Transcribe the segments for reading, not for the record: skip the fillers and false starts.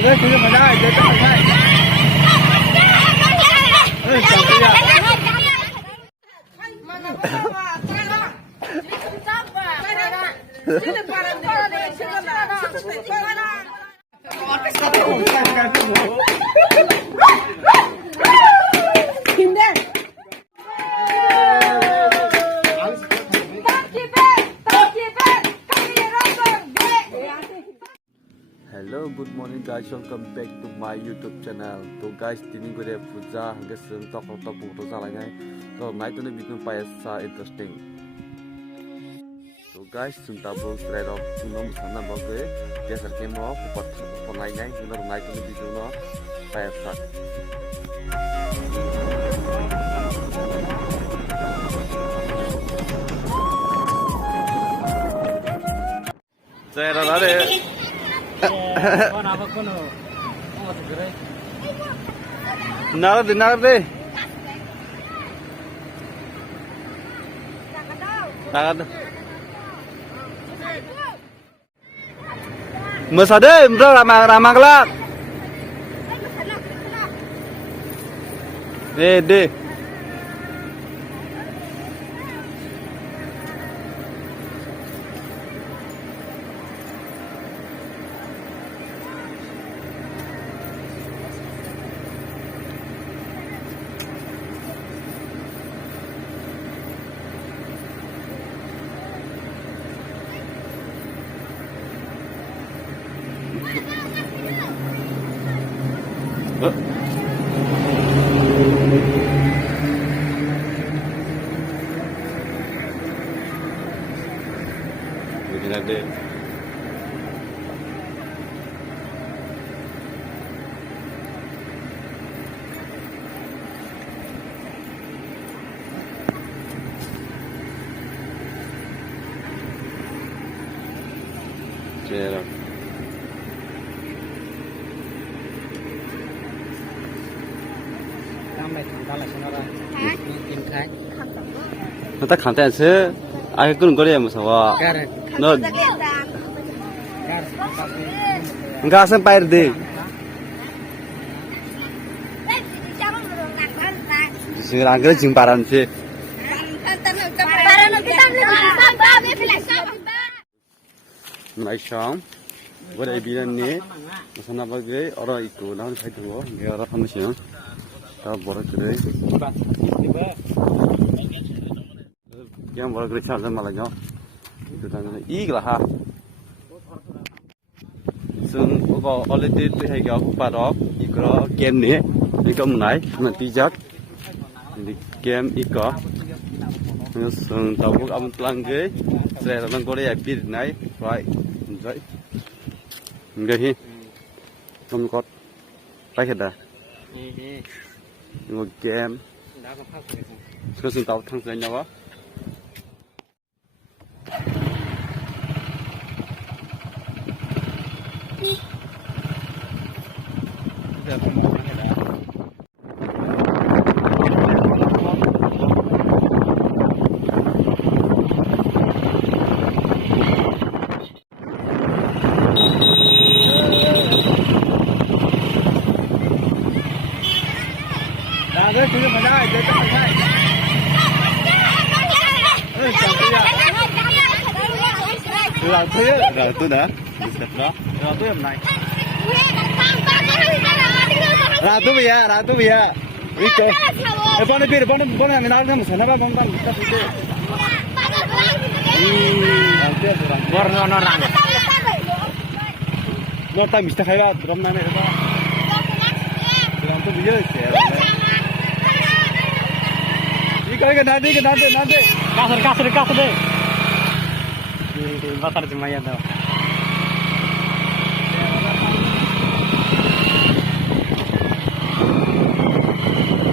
Raga sini mana? Jatuh mana? Hello, good morning guys, welcome back to my YouTube channel. So guys, tini gue puja hingga sering tok foto salahnya. So night ini bikin payasa interesting. So guys, sunta bro straight off suno musana bagai dia serkem lo kupat ponainya, benar night ini bikin lo payasa. Saya ada. Nada. Masade, ramang kelak. Deh. Begini ada. Cerah. Kita kantor sih, aku kurang kaya musawa. No, enggak sampai deh. Sini angker jimparan sih. Maisam, gue ada bilang nih, masana bagai orang itu, nahan saya tuh, dia orang kamu kita borak deh. Yang borak deh cara malahnya, itu tanya, ikhlas ha. Sung, kalau oleh itu hanya aku parok, ikut game nih, ikut menai, nanti jat, ini game ikut. Sung, tahu kamu telang ke, saya orang Korea pilih naik, right, right. Enggak sih, kamu kot, pakai dah. Ini game. Sekarang tahu tentang nyawa. Raga sini mana? Jatuh mana? Ratu dah, bisa dah. Ratu yang naik. Ratu biar. Ike. Pone yang kenal kamu sana kan bang kita sudah. Warna orang. Mau tak bisa kayak drum mana itu? Drum tu biar sih. Ike nanti. Kasar deh. Pasar Jemaya tuh.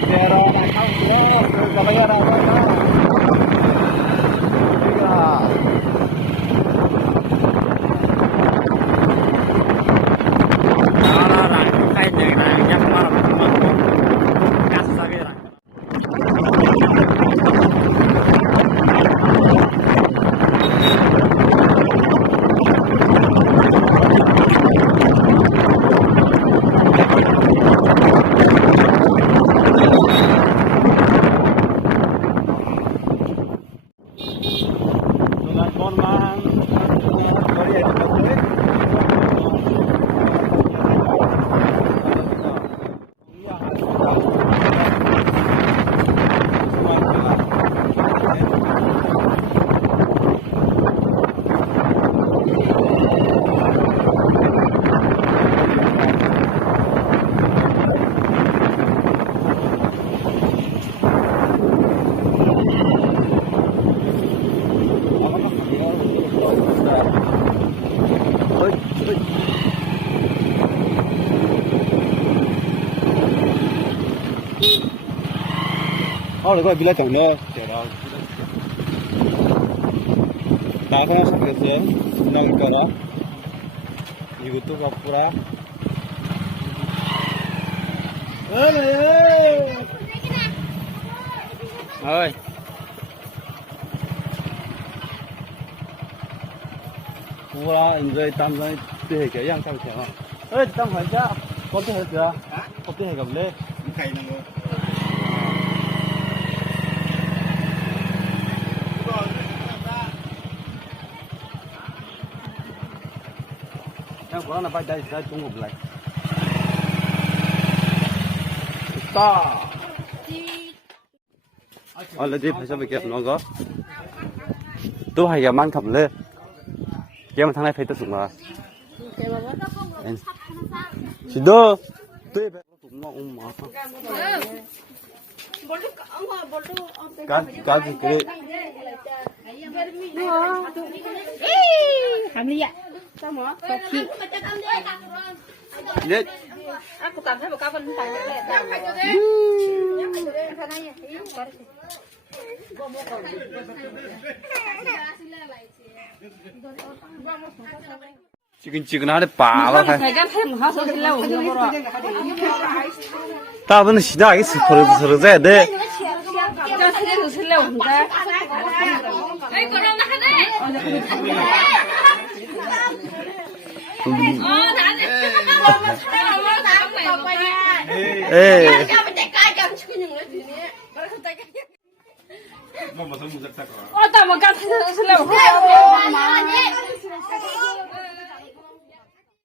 Pero rồi coi bila chồng nữa đá không sắp được rồi nâng cái đó 이것도 바쁘라 ơi Ua, enjoy tam rồi để cái yang sao thế mà ơi tam phải cha có thể chưa có thể gặp lên thầy năng rồi yang kurang apa dah sudah tunggu belai stop là gì phải sao bị kẹp nó có tôi hay gặp mang thầm lên kéo mà thằng này phải tự dụng mà chỉ đơ tôi phải dụng nó ông mà cái gì cái Sama, kaki. đấy Aku tak tahu kapan tanya. 지근지근하네 빠바 Saya kan hasil silau. 따분은 시작이 서러서러져야 돼 Jangan silau silau. Eh, korang nak ada? Oh, tak ada. 에 Oh, tak makan silau.